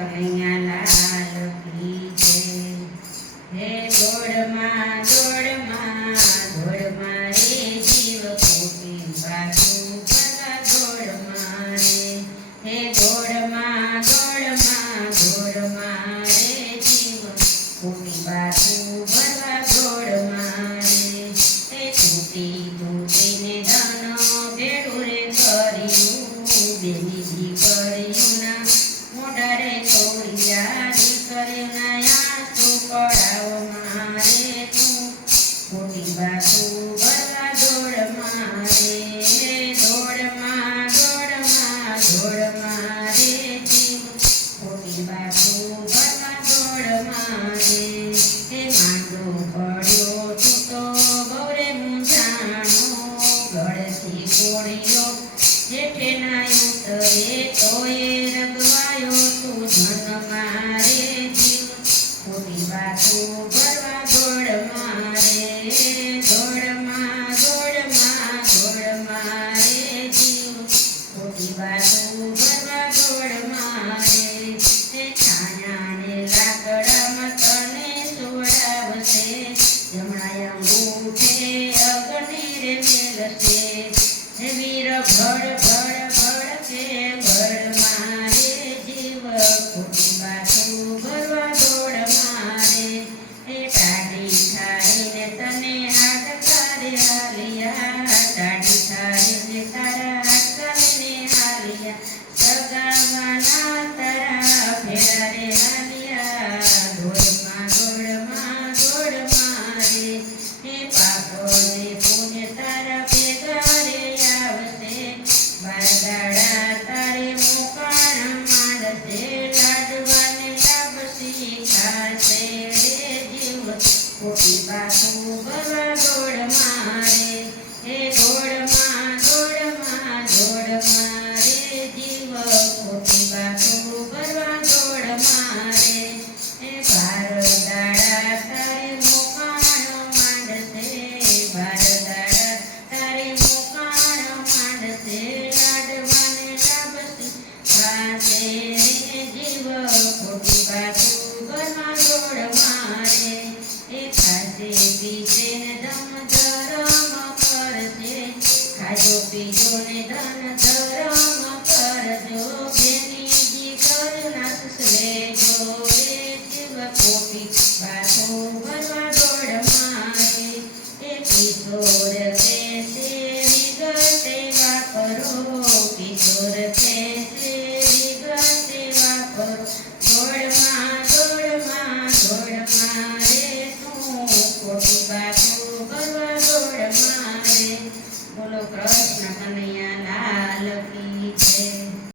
કનૈયા લાલ કી જય। હે દોડમાં દોડમાં દોડમાં રે જીવ ખોટી પાછું ભરવા દોડમાં રે। હે દોડમાં દોડમાં દોડમાં રે જીવ ખોટી પાછું ભરવા દોડમાં રે। હે તૂટી તૂટીને ધન ભેળું રે કર્યું બેની દીકરીયું ના મોઢા રે તોડિયા દીકરીના આંસુ પડાવો મારે તું ખોટી પાછું ભરવા દોડમાં રે। દોડમાં દોડમાં દોડમાં રે જીવ ખોટી પાછું ભરવા દોડમાં રે। હે માંડો પડ્યો તું તો બહુરે મૂંઝાણો ગળથી કોળિયો જેઠે ના ઉતરે તોય રગવાયો તું ધન મારે જીવ ખોટી પાછું ભરવા દોડમાં રે। દોડમાં દોડમાં દોડમાં રે જીવ ખોટી પાછું ભરવા દોડમાં રે। હે છાયાને લાકડામાં તને સોડાવશે જમણા અંગૂઠે અગ્નિ રે મેલશે। હે વીર ભડ ભડ ભડ કે ભડ મારે જીવ ખોટી પાછું ભરવા દોડમાં રે। હે ટાઢી થાળીને તને હાડકારે હાલિયા ટાઢી થાળીને તારા હાડકાને હાલિયા સગાવાના તારા ફેરા રે હાલિયા દોડમાં દોડમાં દોડમાં રે। હે પાપો ને પુણ્ય તારા ભેગા રે આવશે બારદાડા તારે મોકાણ માંડશે લાડવાને લાપસી ખાશે રે જીવ ખોટી પાછું ભરવા દોડમાં રે। હે દોડમાં દોડમાં દોડમાં રે જીવ ખોટી પાછું ભરવા દોડમાં રે। હે બારદાડા તારે મોકાણ માંડશે બારદાડા તારે મોકાણ માંડશે લાડવાને લાપસી ખાશે રે જીવ ખોટી પાછું ભરવા દોડમાં રે। હે ખાશે પીશે ને ધમ ધરમ કરશે ખાજો પીજો ને ધન ધરમ કરજો બેની જીગર નાસશે જો રે જીવ ખોટી પાછું ભરવા દોડમાં રે। હે કિશોર કહેશે વિગતે વાપરો કિશોર કહેશે વિગતે વાપરો દોડમાં દોડમાં દોડમાં રે તું ખોટી પાછું ભરવા દોડમાં રે। બોલો કૃષ્ણ કનૈયા લાલ કી